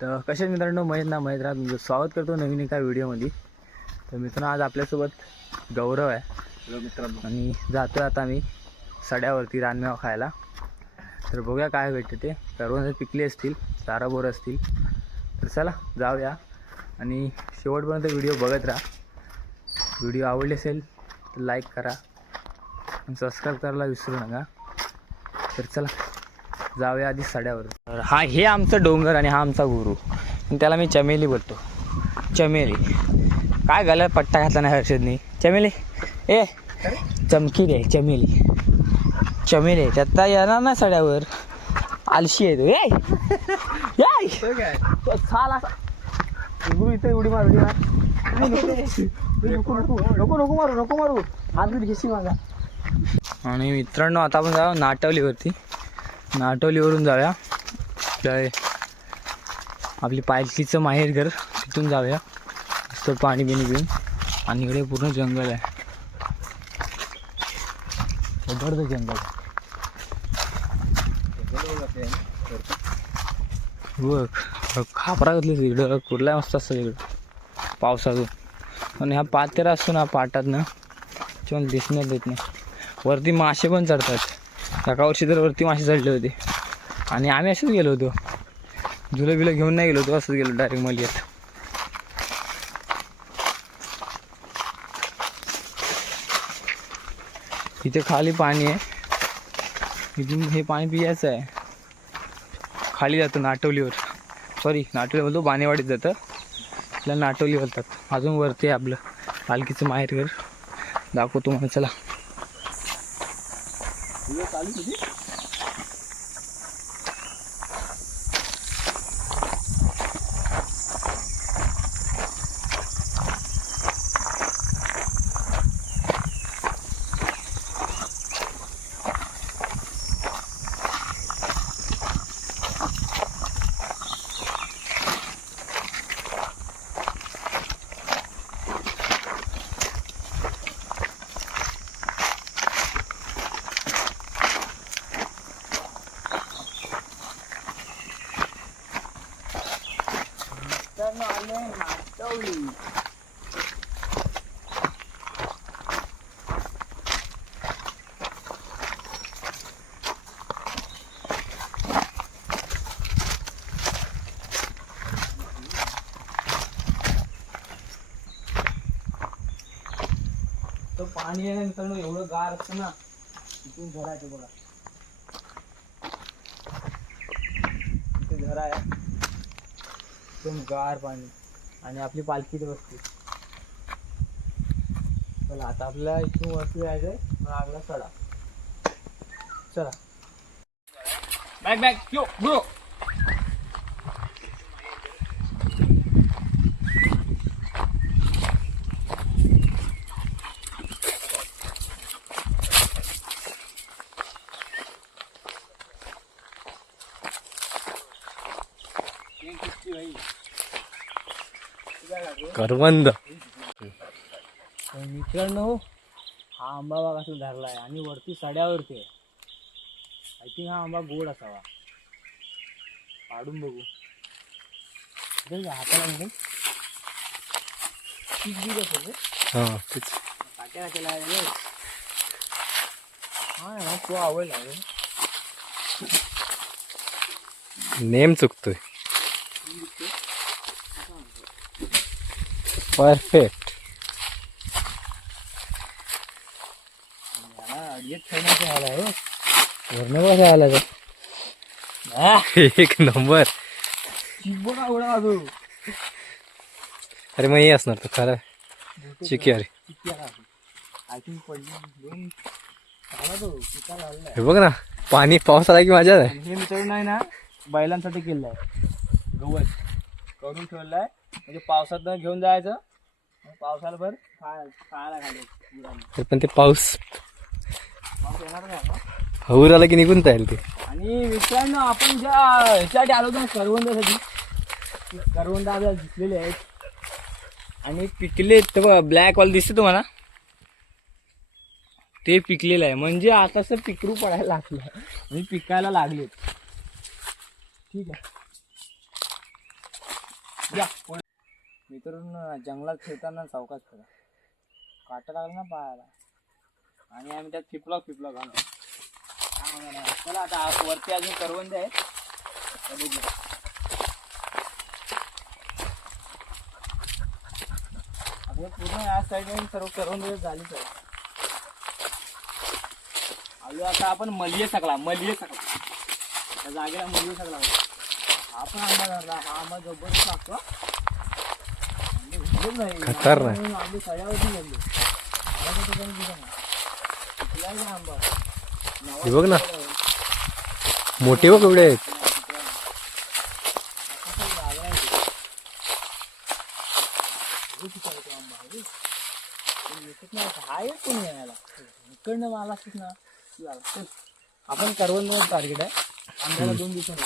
तर कसे मित्रांनो, महेश राज तुमचं स्वागत करतो नवीन एका व्हिडिओमध्ये. तर मित्रांनो, आज आपल्यासोबत गौरव आहे. हॅलो मित्रांनो. आणि जातो आहे आता आम्ही सड्यावरती रानमेवा खायला. तर बघूया काय भेटते ते. करवंद पिकले असतील, चारा बोर असतील. तर चला जाऊया आणि शेवटपर्यंत व्हिडिओ बघत राहा. व्हिडिओ आवडले असेल तर लाईक करा आणि सबस्क्राईब करायला विसरू नका. तर चला जाऊया आधी सड्यावर. तर हा हे आमचं डोंगर आणि हा आमचा गुरु, आणि त्याला मी चमेली बोलतो. चमेली काय गळ्यात पट्टा घातला नाही हर्षदनी. चमेली ए चमकी रे, चमेली चमेली त्यात येणार ना सड्यावर. आलशी आहे तो. छाला गुरु इथे उडी मार, उडी मार. नको नको नको मारू, नको मारू, हात बीट घेशी माझा. आणि मित्रांनो, आता आपण जाऊ नाटवलीवरती. नाटवलीवरून जाऊया आपली पालखीचं माहेरघर, तिथून जाऊया. मस्त पाणी बिणी पिऊन. आणि इकडे पूर्ण जंगल आहे, जबरदस्त जंगल. बघ खापरा घातली तिकडं, कुर्ला मस्त असतं तिकडं पावसातून. आणि हा पातेरा असतो ना पाटातनं, त्याच्यामुळे दिसण्यात येत नाही. वरती मासे पण चढतात. एका वर्षी तर वरती मासे चढले होते. आणि आम्ही असंच गेलो होतो, झुलं बिलं घेऊन नाही गेलो होतो, असंच गेलो डायरेक्ट मलियात. इथे खाली पाणी आहे, इथून हे पाणी पियायचं आहे. खाली जातं नाटवलीवर, सॉरी नाटवली बोलतो, बाणेवाडीत जातं. आपल्याला नाटवली बोलतात. अजून वरती आहे आपलं पालखीचं माहेरघर, दाखवतो मला. चला तो पाणी आहे ना मित्रांनो, एवढं गार असतं ना. इथून झरा आहे बघा, इथे झरा आहे, एकदम गार पाणी. आणि आपली पालखी तर बसते. चला आता आपल्याला इथून वरती जायचंय, लागला सडा. चला बॅक बॅक यो ब्रो. करवंद मित्रांनो, हा आंबा बाग असं धरला आहे आणि वरती सड्यावरती आहे. आय थिंक हा आंबा गोड असावा. काढून बघू. हाताला म्हणून हां तेच. काट्या केला हा तो आवडला. नेम चुकतोय. परफेक्ट. एक नंबर. अरे मग हे असणार तो खरं चिकी. अरे हे बघ ना, पाणी पाऊस आला की माझ्या आहे. हे मित्रांनो नाही ना, बैलांसाठी केलं आहे. गवत करून ठेवलाय, म्हणजे पावसात घेऊन जायचं, पावसाला भर खायला घालायचं. पण ते पाऊस येणार नाही. हवर आला की निघून जाईल ते. आणि मित्रांनो, आपण ज्या ह्याच्यासाठी आलो होतो करवंदासाठी, करवंद आपल्याला दिसलेले आहेत आणि पिकले. तर ब्लॅक वाल दिसते तुम्हाला, ते पिकलेलं आहे. म्हणजे आताच पिकरू पडायला लागलं आणि पिकायला लागले. ठीक आहे, या पुढे. मित्रांनो जंगलात खेळताना सावकाश फिरा, काटा लागला ना पायाला आणि आम्ही त्यात फिपला घालू. चला आता वरती अजून करवंद आहे. आता पूर्ण या साईडने सर्व करवंद झालीच आहे. आलो आता आपण मलिये सकला त्या जागेला मलिये सकला. हा पण आंबा धरला, हा आंबा जबरदस्त लागतो. खतरनाक. आंबे सड्यावरती गेले आंबा. हे बघ ना, मोठे बघ एवढे आहेत. इकडनं मला असत ना. आपण करवंद टार्गेट आहे आंब्याला 2 दिवसांनी.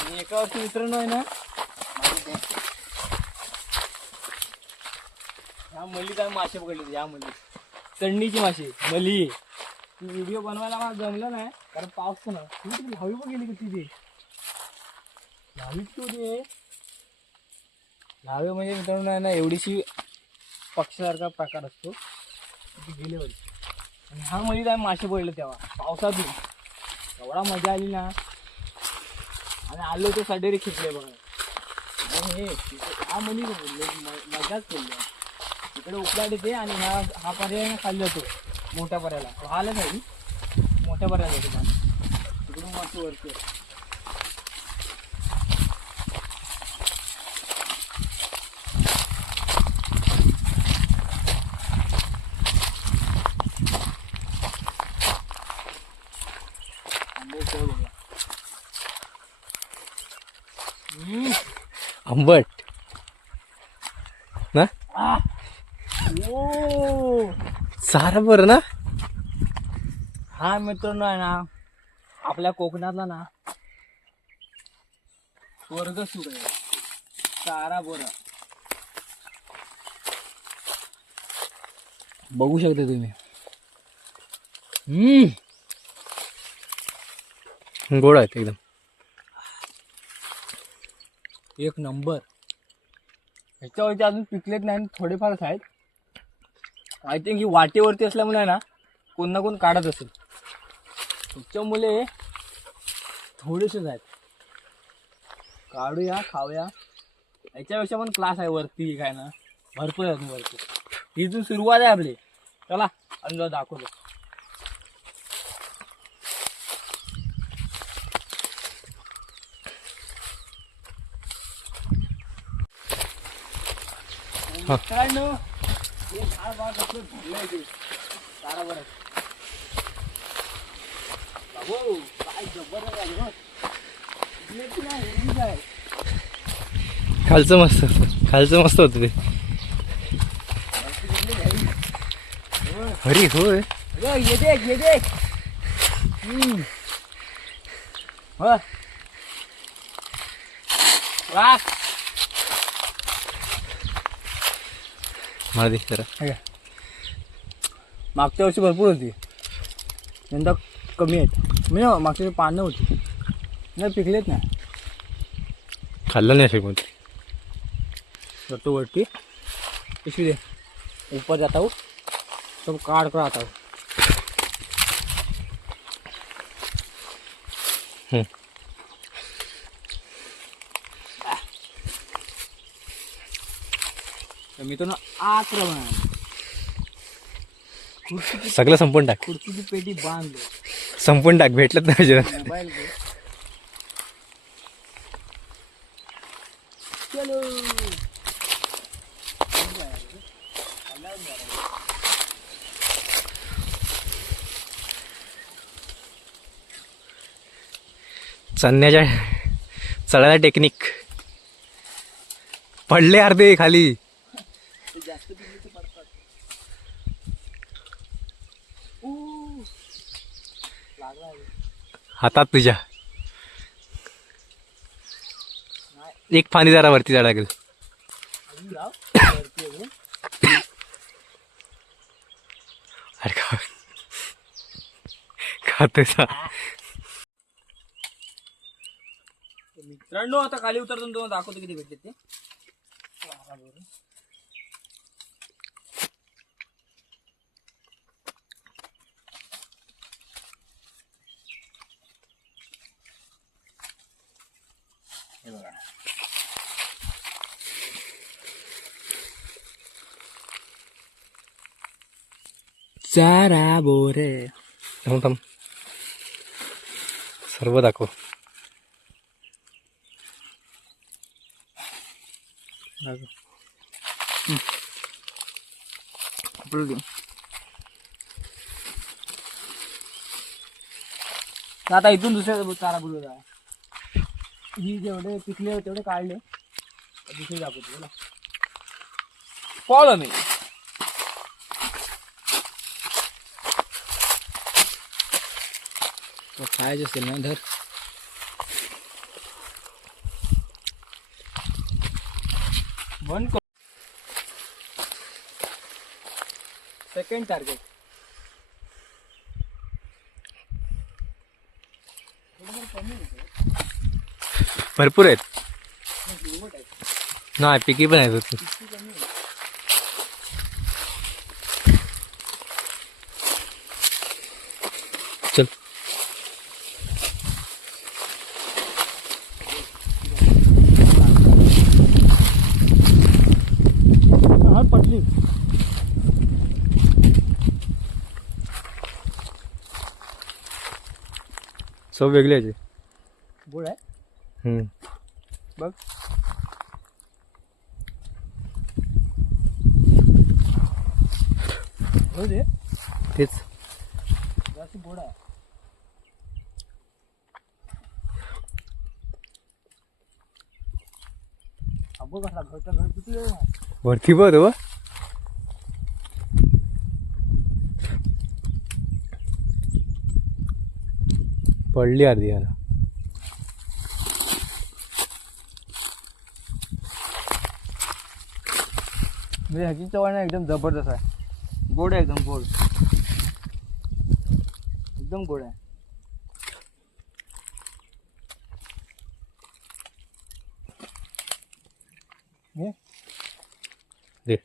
आणि एका वर्षी मित्रांनो आहे ना, ह्या मल्लीत आम्ही मासे पकडले. ह्या मल्ली चढणीची मासे मल्ली. ती व्हिडिओ बनवायला मला जमलं नाही कारण पाऊस पण हवी पण गेली किती ते हवीत तू ते न्हावे म्हणजे मित्रांनो आहे ना एवढीशी पक्षासारखा प्रकार असतो. ती गेले वर्षी आणि हा मल्लीत आम्ही मासे पडले तेव्हा पावसातून. एवढा मजा आली ना. आणि आलो ते सडेरी खिचले बघा. आणि हे हा मल्ली मजाच केली. इकडे उपलाट येते आणि हा पर्याय खाली जातो मोठ्या पर्याला. तो आलाच आहे मोठ्या पर्याला येतो तिकडून मस्त वरती. आंबट ना सारा बरं ना. हा मित्रांनो आहे ना आपल्या कोकणातला ना स्वर्ग सुख आहे. सारा बरं बघू शकता तुम्ही. गोड आहेत एकदम, एक नंबर. ह्याच्यावरती अजून पिकलेत नाही, थोडेफारच आहेत. आय थिंक ही वाटेवरती असल्यामुळे आहे ना कोण ना कोण काढत असेल. त्याच्यामुळे थोडेसेच आहेत. काढूया खाऊया. याच्यापेक्षा पण क्लास आहे वरती काय ना भरपूर आहे वरती. ही जी सुरुवात आहे आपली. चला आणि दाखवतो. मित्रांनो हे झाड बाग असं भरलंय ते सारा बरं. बाबू काय जबरदस्त आहे बघ. इकडे की नाही हिरवीच आहे. खालचं मस्त होतं ते. अरे होय ये देख हो वा. मला दिसत मागच्या वर्षी भरपूर होती, यंदा कमी आहेत. म्हणजे मागच्या वर्षी पानं होती नाही पिकलेत नाही. खाल्लं नाही फेकून जातो वरती पिशवी दे ऊपर जाता हूँ सब काट कर आता हूँ. मी तो ना आक्रमण सगळं संपून टाक. खुर्चीची पेटी बांध संपून टाक. भेटलंच नाही मोबाईल घे. चलो चढण्याच्या चढायला टेक्निक. पडले अर्धे खाली. जास्त पिकले पडतात. लागला हातात तुझ्या. एक फांदी जरा वरती चढा लागेल. अरे खाते सा. मित्रांनो आता खाली उतरतो तुम्हाला दाखवतो किती भेटले ते. हे बघा. चारा बोरे. थांब थांब. सर्व दाखव. आता इथून दुसऱ्या चारा बुडवला. ही जेवढे पिकले तेवढे काढले दुसरे दाखवतो बोला. Follow me. खायचे असेल ना धर. One second target. भरपूर आहेत. नाही पिकी पण आहेत. चल. पटली. सब वेगळे आहे. गोड आहे बघ. हो दे. तेच जास्त गोड आहे. अबो कसा घरचा घर किती वेळ आहे. वरती बघ हो. पडली अर्धी याला. म्हणजे ह्याची चव आहे ना एकदम जबरदस्त आहे. गोड आहे एकदम गोड. एकदम गोड आहे. हे दे.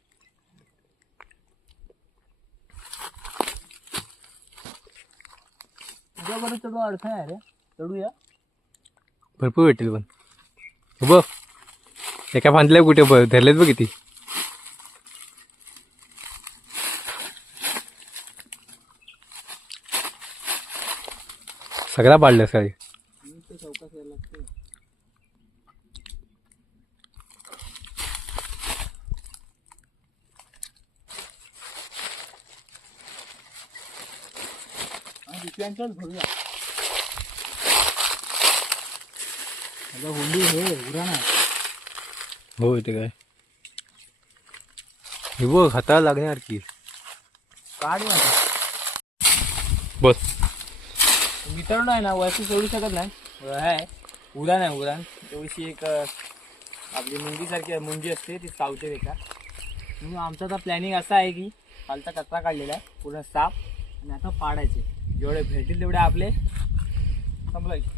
तुझ्याबरोबर चढू अडथळा आहे रे. चढूया. भरपूर भेटेल पण. बघ एका फांदल्या कुठे धरलेत बघ किती. सगळा पाडलास काय. चौकास यायला लागते. दुसऱ्यांच्याच भरूया. हुंडी हे उरा ना. हो इथे काय हे बघ हाताला लागणार की. काढ ना. बस. मित्रांनो आहे ना वरती सोडू शकत नाही. आहे उडान आहे. उडान तेवढीशी एक आपली मुंगीसारखी मुंगी असते ती चावते त्याच्या. म्हणून आमचा आता प्लॅनिंग असा आहे की खालचा कचरा काढलेला आहे पूर्ण साफ आणि आता पाडायचे. जेवढे भेटतील तेवढे आपले संपलायचे.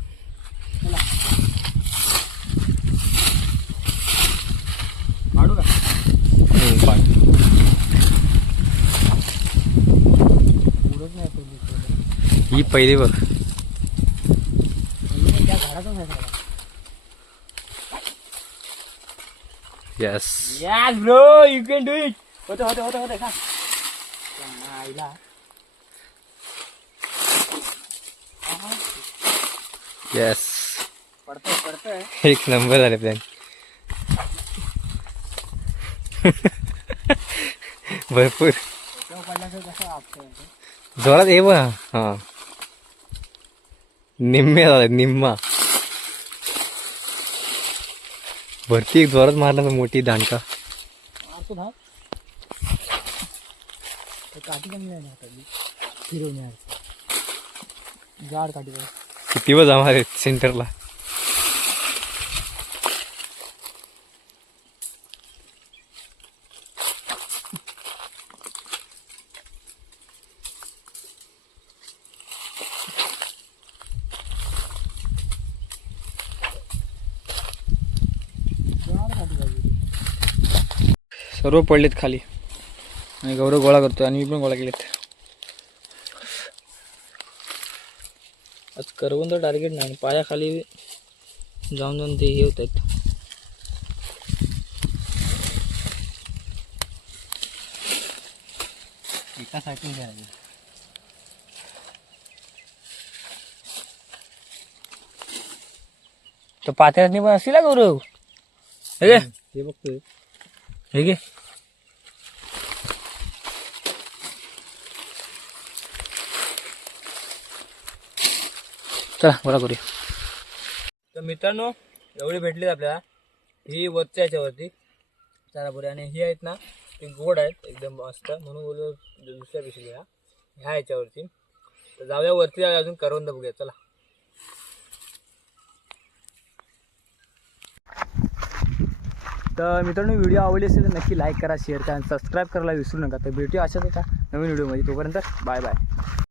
चला पाडू का. उडत नाही तो. ही पहिली बघ. त्या झाडातच आहे सगळा. Yes Yes, bro, you can do it. होते का. आईला यस पडतंय. एक नंबर झाले प्लॅन. भरपूर पडल्याचं कसं आपलं. जोरात ये बघ. हा निम्मे झाले. निम्मा भरती एक जोरात मारला तर मोठी दांडका. मारतो ना. काठी कमी नाही ना आपली. फिरवण्यार जाड काठी बघ. किती व जमा आहेत सेंटरला. सर्व पडलेत खाली आणि गौरव गोळा करतो आणि मी पण गोळा केलेत. आज करवंद टार्गेट नाही, पायाखाली जाऊन जाऊन ते हे होत आहेत. एका साईडून घ्यायला तर पात्याने पण असतील ना गौरव. हे घे हे बघतोय. हे घे. चला गोळा करूया. तर मित्रांनो एवढे भेटलेत आपल्याला. ही वरच्या याच्यावरती चारा बरे आणि ही आहेत ना ती गोड आहेत एकदम मस्त, म्हणून बोललो दुसऱ्या पिशवीला ह्या याच्यावरती. तर जाऊया वरती, जाऊया अजून करवंद बघूया. चला. तर मित्रांनो व्हिडिओ आवडली असेल तर नक्की लाईक करा, शेअर करा आणि सबस्क्राईब करायला विसरू नका. तर भेटूया अशाच एका नवीन व्हिडिओमध्ये. तोपर्यंत बाय बाय.